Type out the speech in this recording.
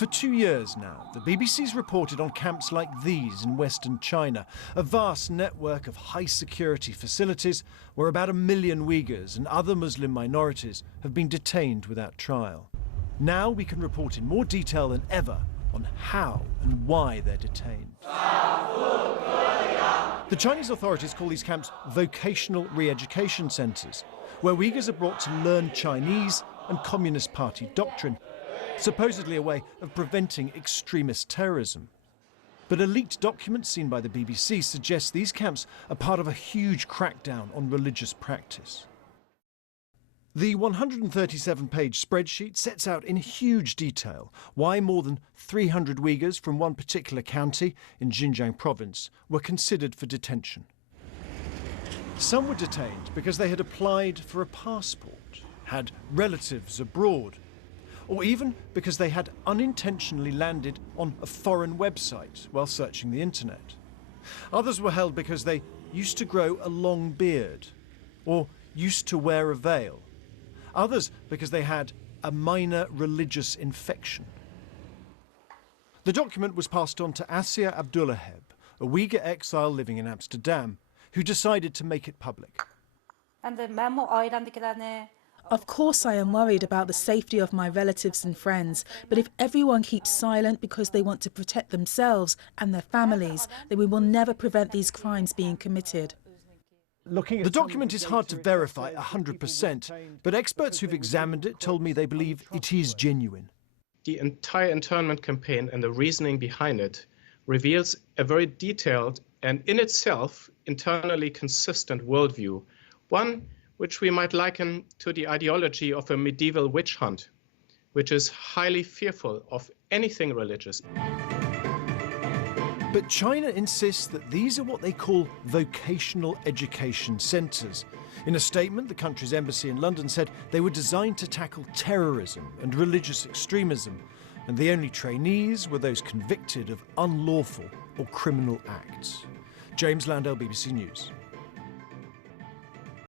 For 2 years now, the BBC's reported on camps like these in Western China, a vast network of high-security facilities where about 1 million Uyghurs and other Muslim minorities have been detained without trial. Now we can report in more detail than ever on how and why they're detained. The Chinese authorities call these camps vocational re-education centres, where Uyghurs are brought to learn Chinese and Communist Party doctrine, supposedly a way of preventing extremist terrorism. But a leaked document seen by the BBC suggests these camps are part of a huge crackdown on religious practice. The 137-page spreadsheet sets out in huge detail why more than 300 Uyghurs from one particular county in Xinjiang province were considered for detention. Some were detained because they had applied for a passport, had relatives abroad, or even because they had unintentionally landed on a foreign website while searching the internet. Others were held because they used to grow a long beard, or used to wear a veil. Others because they had a minor religious infection. The document was passed on to Asia Abdullaheb, a Uyghur exile living in Amsterdam, who decided to make it public. Of course I am worried about the safety of my relatives and friends, but if everyone keeps silent because they want to protect themselves and their families, then we will never prevent these crimes being committed. The document is hard to verify 100%, but experts who've examined it told me they believe it is genuine. The entire internment campaign and the reasoning behind it reveals a very detailed and in itself internally consistent worldview, one which we might liken to the ideology of a medieval witch hunt, which is highly fearful of anything religious. But China insists that these are what they call vocational education centres. In a statement, the country's embassy in London said they were designed to tackle terrorism and religious extremism, and the only trainees were those convicted of unlawful or criminal acts. James Landale, BBC News.